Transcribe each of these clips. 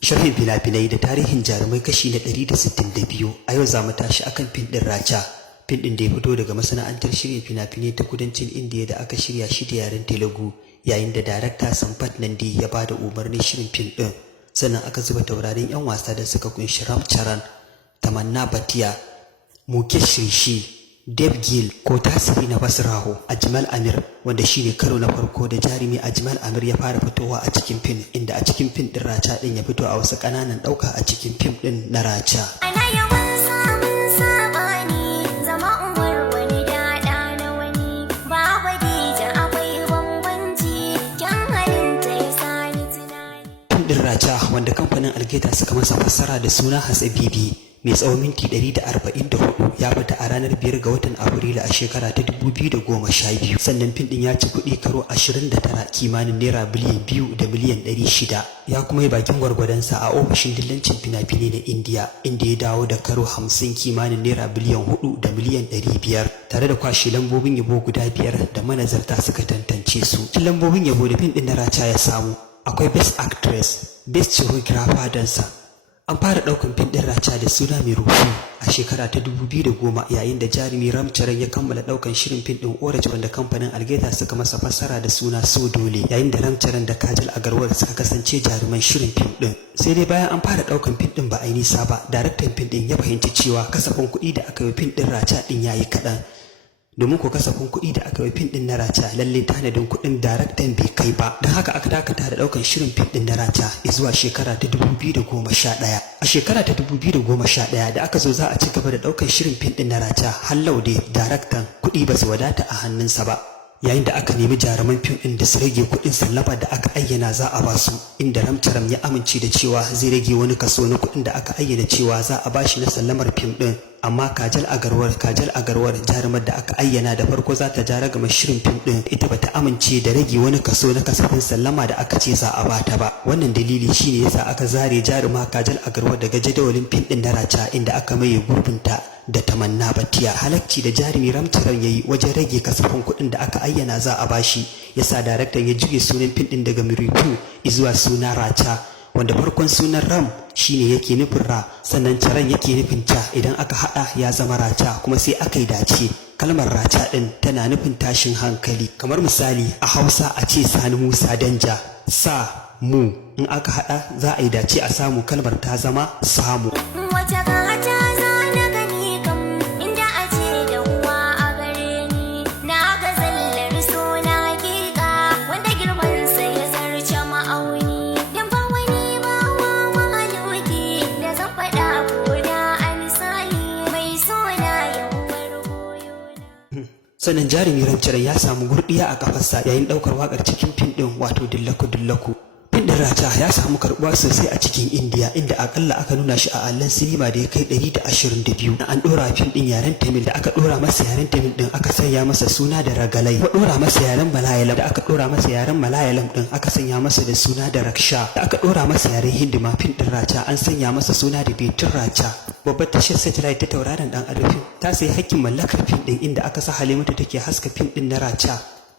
Sharhin fina-finai da tarihin jarumai kashi na 162. A yau za mu tashi akan fim ɗin Raja. Fim ɗin da ya fito daga masana'antar shirya fina-finai ta kudancin Indiya da aka shirya shi da yaren Telugu, yayin da darakta Sampath Nandi ya ba da umarnin shirin fim ɗin. Sannan aka zuba taurarin 'yan wasa da suka kunshi Ram Charan, Tamanna Bhatia, Mukesh Rishi, Dev Gill, Kothasiri Basraho, Ajmal Amir, wanda shine karo na farko da jarumi Ajmal Amir ya fara fitowa a cikin fim, inda a cikin fim ɗin Raja ɗin ya fito a wasu ƙananan ɗauka a cikin fim ɗin na Raja. Ɗin Raja, wanda kamfanin Algaita suka masa fassara da suna Hatsabibi, mai tsawon minti 144, ya fita a ranar 5 ga watan Afrilu a shekara ta 2012. Sannan fim ɗin ya ci kuɗi karo 29, kimanin naira biliyan 2 da miliyan 600. Ya kuma yi bakin gwargwadonsa a ofishin dillancin fina-finai na Indiya, inda ya dawo da karo 50, kimanin naira biliyan 4 da miliyan 500, tare da kwashe lambobin yabo guda 5 da manazarta suka tantance su. Lambobin yabo da fim ɗin na Raja ya samu akwai Best Actress, Best Choreographer dansa. An fara ɗaukan fim ɗin Raja da suna mai rufu a shekara ta 2010, yayin da jarumi Ram Charan ya kammala ɗaukan shirin fim ɗin Oraj, wanda kamfanin Algaita suka masa fassara da suna So Dole, yayin da Ram Charan da Kajal Agarwal suka kasance jaruman shirin fim ɗin. Sai dai bayan an fara ɗaukan fim ɗin ba a yi nisa ba, daraktan fim ɗin ya fahimci cewa kasafin kuɗi da aka yi fim ɗin Raja ɗin ya yi kaɗan. Domin ko kasafin kuɗi da aka yi fim ɗin na Raja lalle tanadin kuɗin daraktan bai kai ba, don haka aka dakata da ɗaukan shirin fim ɗin na Raja zuwa shekara ta 2011. A shekara ta 2011 da aka zo za a ci gaba da ɗaukan shirin fim ɗin na Raja, hallau dai daraktan kuɗi ba su wadata a hannunsa ba, yayin da aka nemi jaruman fim ɗin da su rage kuɗin sallama da aka ayyana za a basu, inda Ram Charan ya amince da cewa zai rage wani kaso na kuɗin da aka ayyana cewa za a bashi na sallamar fim ɗin. Amma Kajal Agarwar jarumar da aka ayyana da farko za ta ja ragamar shirin fim ɗin, ita bata amince da rage wani kaso na kasafin sallama da aka ce za a bata ba. Wannan dalili shine yasa aka zare jaruma Kajal Agarwar daga jadawalin fim ɗin na Raja, inda aka maye gurbinta da Tamanna Bhatia. Halacci da jarumi Ram Charan yayi wajen rage kasafin kuɗin da aka ayyana za a bashi, yasa daraktan ya juye sunan fim ɗin daga Miripu zuwa suna Raja, wanda farkon sunan Ram shine yake nufin Ra, sannan Charan yake nufin Cha, idan aka hada ya zama Raja, kuma sai aka yi dace. Kalmar Raja din tana nufin tashin hankali, kamar misali a Hausa a ce Sani Musa Danja, sa mu, in aka hada za a yi dace a samu kalmar ta zama samu. Sannan jarumi Ram Charan ya samu gurdiya a kafarsa yayin daukar wakar cikin fim din, wato Dillaku Dillaku. Fim din Raja ya samu karbuwa sosai a cikin Indiya, inda akalla aka nuna shi a allon sinima da ya kai 122. An dora fim din yaren Tamil, da aka dora masa yaren Tamil din aka sanya masa suna da Ragalai. Ko dora masa yaren Malayalam, da aka dora masa yaren Malayalam din aka sanya masa da suna da Raksha. Da aka dora masa yaren Hindi ma fim din Raja an sanya masa suna da Betun Raja. Babbar tashar satellite ta tauraron dan arifin ta sayi hakkin mallakar fim din, inda aka sa Halimatu take haska fim din na Raja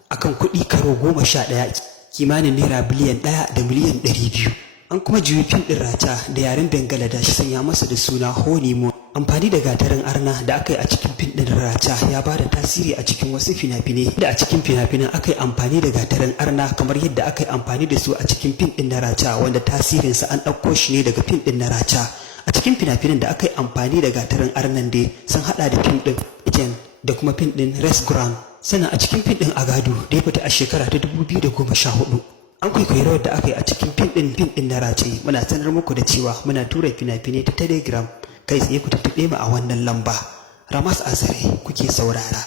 akan kuɗi karo 11, kimanin naira biliyan 1 da miliyan 200. An kuma juyi fim din Raja da yaren Bangladesh sanya masa da suna Honeymoon. Amfani da gatarin arna da aka yi a cikin fim din Raja ya ba da tasiri a cikin wasu fina-finai, da a cikin fina-finan aka yi amfani da gatarin arna kamar yadda aka yi amfani da su a cikin fim din na Raja, wanda tasirinsa an ɗauko shi ne daga fim din na Raja. A cikin fina-finan da aka yi amfani da gatarin arnan dai sun hada da fim din Jen da kuma fim din Restaurant. Sannan a cikin fim din Agadu da ya fita a shekara ta 2014, an kwaikwayi rawar da aka yi a cikin fim din na Raja. Muna sanar muku da cewa muna tura fina-finai ta Telegram, kai tsaye ku tuntuɓe mu a wannan lamba. Ramas Azare kuke saurara.